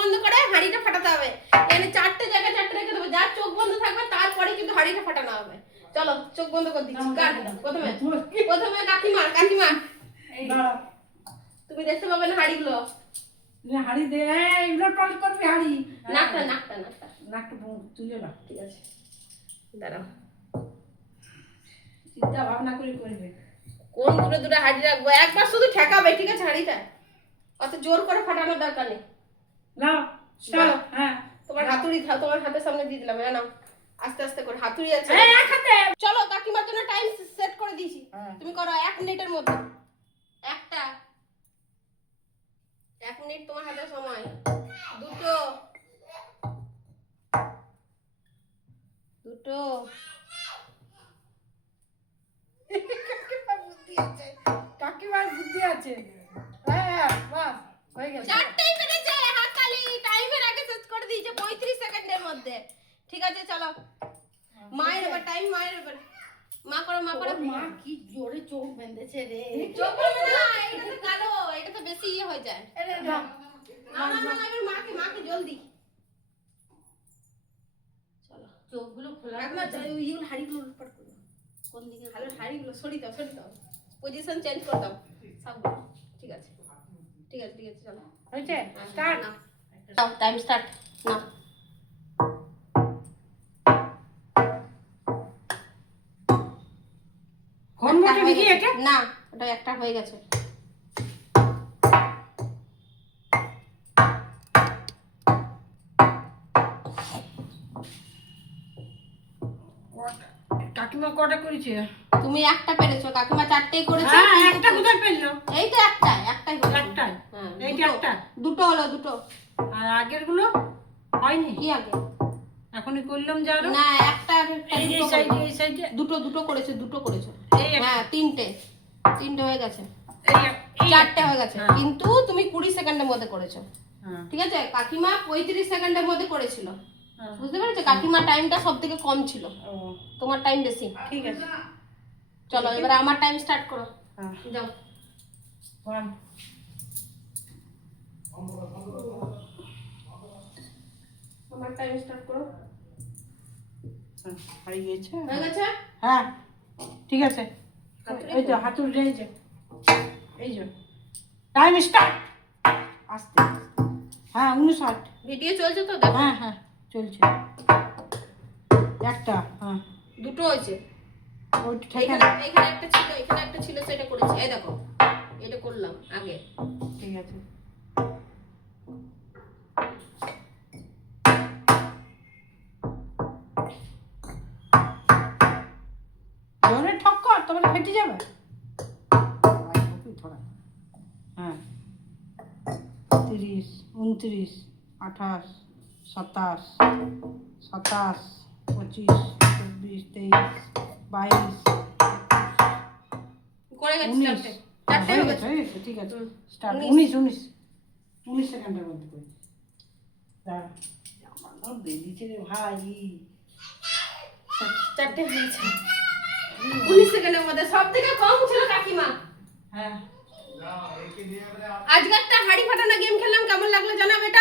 বন্ধ করে হাঁড়িটা ফাটাতে হবে। এখানে চারটে জায়গায় চারটে রেখে দেবো। যার চোখ বন্ধ থাকবে তারপরে কিন্তু হাঁড়িটা ফাটানো হবে। চলো চোখ বন্ধ করে দিচ্ছি। কার? প্রথমে। প্রথমে কাকিমার কাকিমা। তুমি দেখতে পাবে না হাঁড়িগুলো। হাড়ি দে। এগুলো টল করবি হাড়ি? নাকটা নাকটা নাকটা। নাকটা তুলে না ঠিক আছে। দাঁড়াও। চিন্তা ভাবনা করে করবে। কোন দূরে দূরে হাঁড়ি রাখব? একবার শুধু ঠেকাবে ঠিক আছে হাঁড়িটা? অত জোর করে ফাটানোর দরকার নেই। না হ্যাঁ। তোমার হাতুড়ি তোমার হাতের সামনে দিয়ে দিলাম হ্যাঁ নাও। আস্তে আস্তে করে হাতুড়ি আছে। এই, এক হাতে। চলো কাকিমার জন্য টাইম সেট করে দিয়েছি। তুমি করো এক মিনিটের মধ্যে। একটা। এক মিনিট তোমার হাতে সময়। দুটো। দুটো। কাকিমার বুদ্ধি আছে। হ্যাঁ বাস হয়ে গেছে। চারটেই হাততালি টাইমের আগে সেট করে দিয়েছে পঁয়ত্রিশ সেকেন্ডের মধ্যে ঠিক আছে চলো মায়ের এবার টাইম মায়ের এবার মা করো মা করো ওর মা কি জোরে চোখ বেঁধেছে রে চোখ বন্ধ না, এটা তো কালো এটা তো বেশি ইয়ে হয়ে যায় এরে না। না না না, না, এবার মাকে মাকে জলদি চলো চোখগুলো খোলা একবার চলো ওইগুলো হাড়িগুলো উল্টপাট করো কোন দিকে ভালো হাড়িগুলো সরি দাও সরি দাও পজিশন চেঞ্জ করে দাও সবগুলো ঠিক আছে ঠিক আছে ঠিক আছে চলো হয়েছে স্টার্ট নাও টাইম স্টার্ট নাও নাকি। এটা না ওটা একটা হয়ে গেছে কাকিমা কটা করেছে তুমি একটা পেরেছ কাকিমা চারটেই করেছে হ্যাঁ একটা। কোথায় পেল এই তো একটাই একটাই হলো একটাই? হ্যাঁ এইটা একটা? দুটো হলো দুটো আর আগেরগুলো হয়নি কি আগে এখনই করলাম যা আরও। না একটা একটা এই দুটো। দুটো করেছে দুটো করেছ। হ্যাঁ তিনটে। তিনটে হয়ে গেছে। চারটে হয়ে গেছে। হ্যাঁ। কিন্তু তুমি কুড়ি সেকেন্ডের মধ্যে করেছ। হ্যাঁ, ঠিক আছে? কাকিমা পঁয়ত্রিশ সেকেন্ডের মধ্যে করেছিল। হ্যাঁ। বুঝতে পেরেছ? কাকিমার টাইমটা সব থেকে কম ছিল। তোমার টাইম বেশি। ঠিক আছে। চলো এবার আমার টাইম স্টার্ট করো। হ্যাঁ। যাও। আমার টাইম স্টার্ট করো। হ্যাঁ, হয়ে গেছে হয়ে গেছে? হ্যাঁ। ঠিক আছে। এই তো হাতুড়ি এই যে। এই যে। Time start. আস্তে হ্যাঁ উনষাট। ভিডিও চলছে তো? হ্যাঁ হ্যাঁ চলছে। একটা হ্যাঁ। দুটো হয়েছে। এখানে একটা ছিল এখানে একটা ছিল সেটা করেছি। এই দেখো এটা করলাম আগে। ঠিক আছে। জোরে ঠক্কর তোমার ফেটে যাবে। হ্যাঁ। তিরিশ উনত্রিশ আঠাশ সাতাশ সাতাশ পঁচিশ চব্বিশ তেইশ বাইশ করে উনিশ। ঠিক আছে। স্টার্ট। উনিশ। উনিশ উনিশ। সেকেন্ডের মধ্যে করি। দাঁড়া বেরিয়েছে রে ভাই। চারটে হয়ে গেছে উনিশ সেকেন্ডের মধ্যে। সব থেকে কম ছিল কাকিমা। হ্যাঁ। আজকে একটা হাড়ি ফাটানো গেম খেললাম কেমন লাগল জানাবে টাটা